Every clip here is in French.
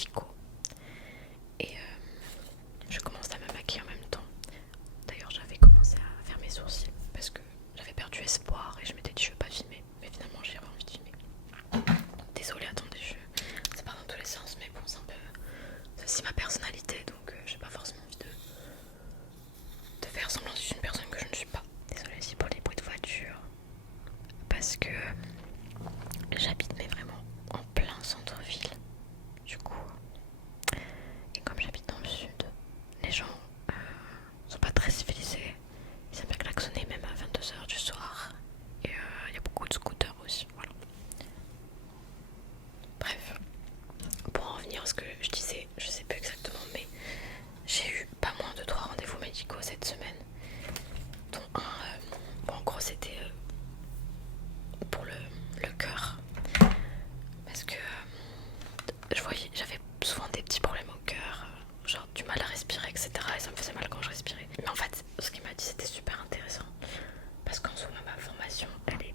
médicaux. Et je commence à me maquiller en même temps. D'ailleurs, j'avais commencé à faire mes sourcils parce que j'avais perdu espoir et je m'étais dit je veux pas filmer. Mais finalement, j'ai envie de filmer. Désolée, attendez, ça part dans tous les sens, mais bon, c'est un peu. C'est aussi ma personnalité, donc j'ai pas forcément envie de faire semblant d'être une personne que je ne suis pas. Désolée aussi pour les bruits de voiture. Parce que j'habite mais vraiment en plein centre-ville. Du coup, et comme j'habite dans le sud, les gens sont pas très civilisés. Ils aiment bien klaxonner même à 22 h du soir. Et il y a beaucoup de scooters aussi. Voilà. Bref, pour en revenir à ce que je disais, je sais plus exactement, mais j'ai eu pas moins de 3 rendez-vous médicaux cette semaine. Dont un, bon, en gros, c'était pour le cœur. Parce que j'avais souvent des petits problèmes au cœur, genre du mal à respirer, etc. Et ça me faisait mal quand je respirais. Mais en fait, ce qu'il m'a dit, c'était super intéressant. Parce qu'en soi, ma formation, elle est.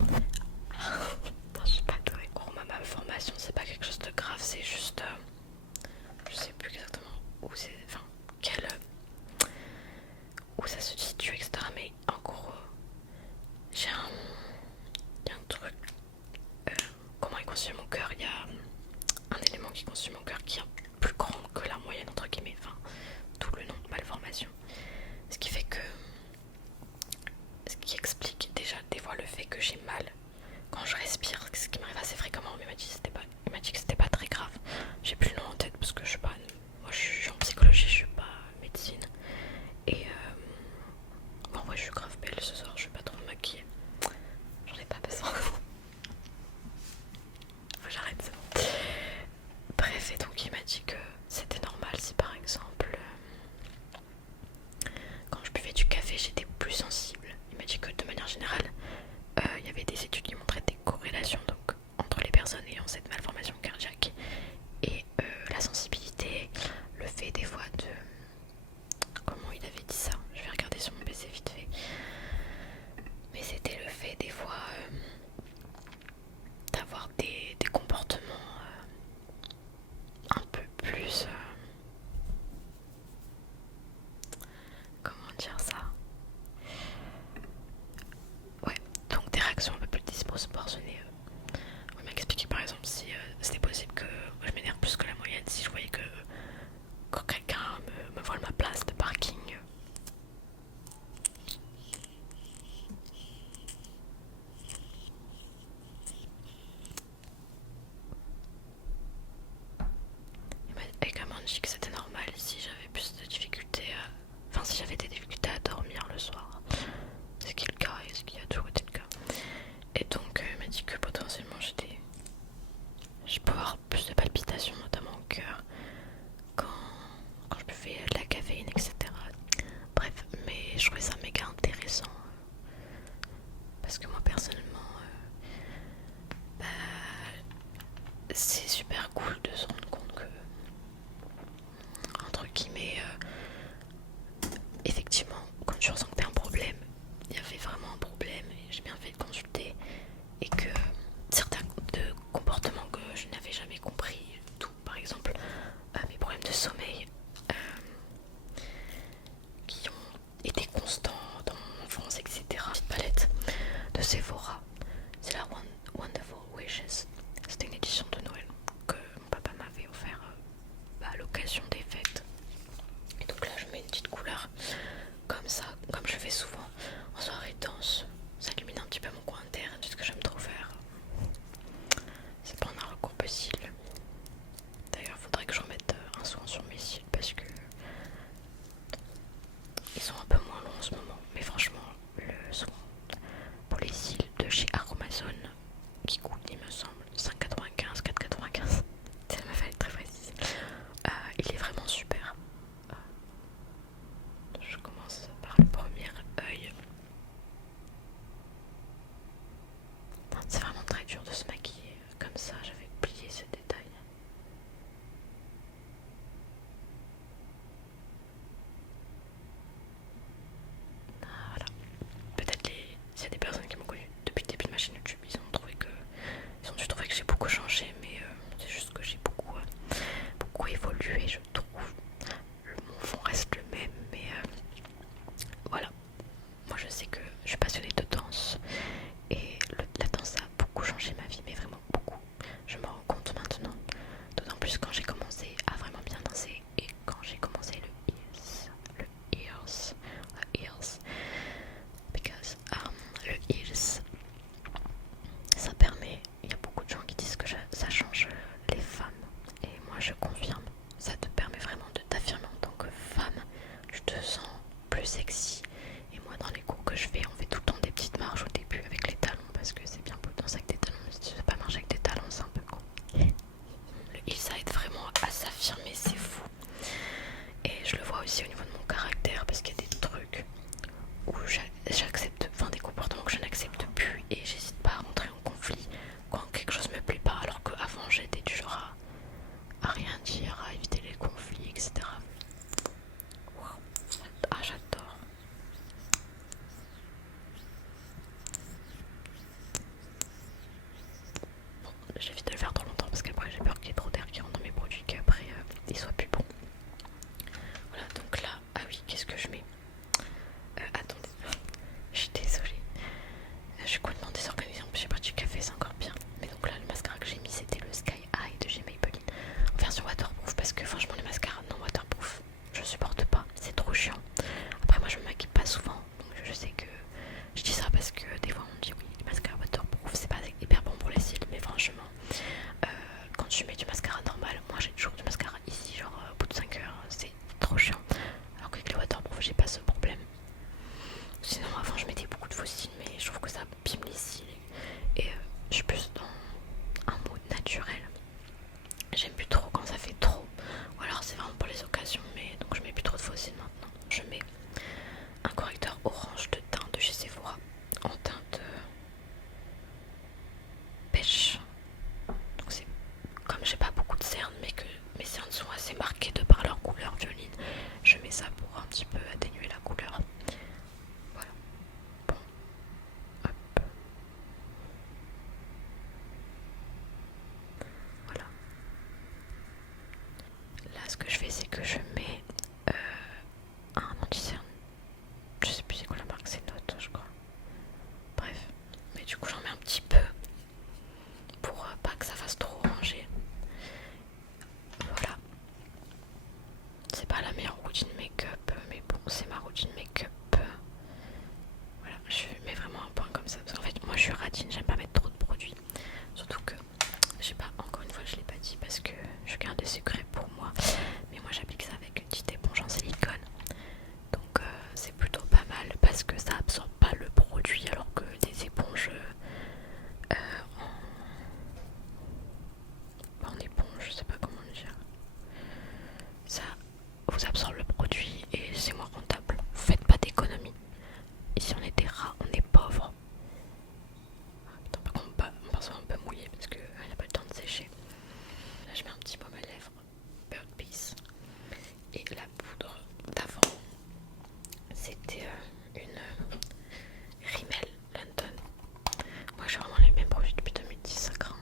Non, je suis pas douée. En gros, ma formation, c'est pas quelque chose de grave, c'est juste. Je sais plus exactement où c'est. Enfin, où ça se situe, etc. Mais en gros, j'ai il y a un truc. Comment il constitue mon cœur. Il y a un élément qui constitue mon cœur qui est plus grand que la moyenne, entre guillemets. Enfin, tout le nom de malformation. Ce qui fait que. Ce qui explique déjà des fois le fait que j'ai mal quand je respire, ce qui m'arrive assez fréquemment. Mais il m'a dit que c'était pas très grave. J'ai plus le nom en tête parce que je suis pas. Moi je suis en psychologie, je suis pas médecine. Et bon, ouais, je suis grave belle ce soir, je vais pas trop me maquiller. J'en ai pas besoin. J'arrête, c'est bon. Bref, et donc il m'a dit que c'était normal si par exemple quand je buvais du café j'étais plus sensible. Il m'a dit que de manière générale il y avait des études qui montraient des corrélations donc, entre les personnes ayant cette malformation cardiaque et la sensibilité, le fait des fois de... Comment il avait dit ça? Je vais regarder sur mon PC vite fait. Mais c'était le fait des fois d'avoir des comportements un peu plus... comment dire ça? Ouais, donc des réactions un peu plus disproportionnées. On m'a expliqué par exemple si c'était possible que moi, je m'énerve plus que la moyenne si je voyais que quand quelqu'un me vole ma place de parking. Il m'a également dit que c'était normal si j'avais plus de difficultés à... Enfin, si j'avais des difficultés à dormir le soir. Ce qui est le cas et ce qui a toujours été le cas. Et donc, il m'a dit que potentiellement je peux avoir plus de palpitations, notamment au cœur, quand je buvais de la caféine, etc. Bref, mais je trouvais ça méga intéressant. Parce que moi, personnellement, bah, c'est super cool de se rendre compte que, entre guillemets, effectivement, quand tu ressens que t'as un problème, il y avait vraiment un problème et j'ai bien fait de consulter et que certains de comportements que je n'avais jamais compris, tout par exemple mes problèmes de sommeil qui ont été constants dans mon enfance, etc. Petite palette de Sephora, c'est la Wonderful Wishes. C'était une édition de Noël que mon papa m'avait offert à l'occasion des fêtes. plus quand j'ai commencé à vraiment bien danser et quand j'ai commencé le heels, because le heels, ça permet, il y a beaucoup de gens qui disent que ça change les femmes et moi je confirme, ça te permet vraiment de t'affirmer en tant que femme, tu te sens plus sexy. Et moi dans les cours que je fais, on fait tout le temps des petites marches au début avec les talons parce que c'est bien beau de danser avec des talons, mais si tu sais pas marcher avec des talons c'est un peu con. Le heel ça aide vraiment à s'affirmer, c'est fou. Et je le vois aussi au niveau de mon caractère parce qu'il y a des trucs où j'accepte, enfin des comportements que je n'accepte plus et j'hésite pas à rentrer en conflit quand quelque chose me plaît pas, alors qu'avant j'étais du genre à rien dire, à éviter les conflits, etc. Wow. Ah j'adore. Bon, j'évite de le faire trop longtemps parce qu'après j'ai peur qu'il y ait trop d'air qui rentre dans mes produits, qu'après ils soient plus bons. Voilà, donc là, ah oui, qu'est-ce que je mets? Attendez, je suis désolée. Je suis complètement désorganisée, en plus j'ai pas du café, c'est encore pire. Mais donc là, le mascara que j'ai mis, c'était le Sky High de chez Maybelline en version waterproof, parce que franchement les mascaras non waterproof, je supporte pas, c'est trop chiant. Après moi je me maquille pas souvent, donc je sais que je dis ça parce que des fois on me dit oui, les mascaras waterproof c'est pas hyper bon pour les cils, mais franchement quand tu mets du mascara normal, moi j'ai toujours du mascara ici, genre au bout de 5 heures, c'est trop chiant. Alors qu'avec le waterproof j'ai pas ce problème. Sinon avant je mettais beaucoup de faux cils, mais je trouve que ça abîme les cils et je suis plus dans un mood naturel. J'aime plus trop quand ça fait trop, ou alors c'est vraiment pour les occasions, mais donc je mets plus trop de faux cils maintenant. Je mets un correcteur orange de teint de chez Sephora en teinte pêche. Donc c'est comme j'ai pas beaucoup de cernes mais que mes cernes sont assez marquées de par leur couleur violine, je mets ça pour un petit peu atténuer la couleur. Voilà. Bon. Hop. Voilà. Là ce que je fais c'est que je mets un anti-cerne. Je sais plus c'est quoi la marque, c'est Note je crois. Bref. Mais du coup j'en mets un petit peu pour pas que ça fasse trop orangé. Voilà. C'est pas la meilleure routine make-up, mais bon, c'est ma routine make-up. Voilà, je mets vraiment un point comme ça. Parce qu'en fait, moi je suis radine, j'aime pas mettre trop de produits. Surtout que, je sais pas, encore une fois, je l'ai pas dit parce que je garde des secrets pour moi. Mais moi j'applique ça avec une petite éponge en silicone. Donc c'est plutôt pas mal parce que ça absorbe pas le produit alors que des éponges en éponge, je sais pas comment dire. Ça vous absorbe le produit et c'est moins rentable. Faites pas d'économie. Ici on est des rats, on est pauvres. Putain, par contre mon pinceau est un peu mouillé parce qu'il n'a pas le temps de sécher. Là je mets un petit baume à lèvres Bird Peace. Et la poudre d'avant c'était une Rimmel London. Moi j'ai vraiment les mêmes produits depuis 2010, ça craint.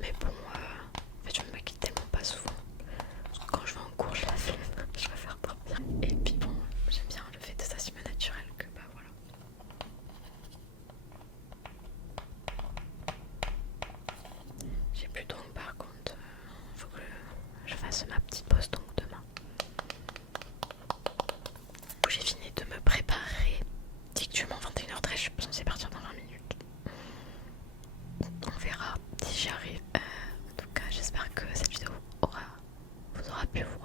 Mais bon, en fait je me maquille tellement pas souvent. Quand je vais en cours, je la flemme, je préfère dormir. Et puis bon, j'aime bien le fait de ça si naturel que bah voilà. J'ai plus d'ongles par contre, faut que je fasse ma petite pause d'ongles demain. J'ai fini de me préparer. Actuellement 21h13, je suis censée partir dans 20 minutes. On verra si j'y arrive. En tout cas, j'espère que cette vidéo vous aura plu, vous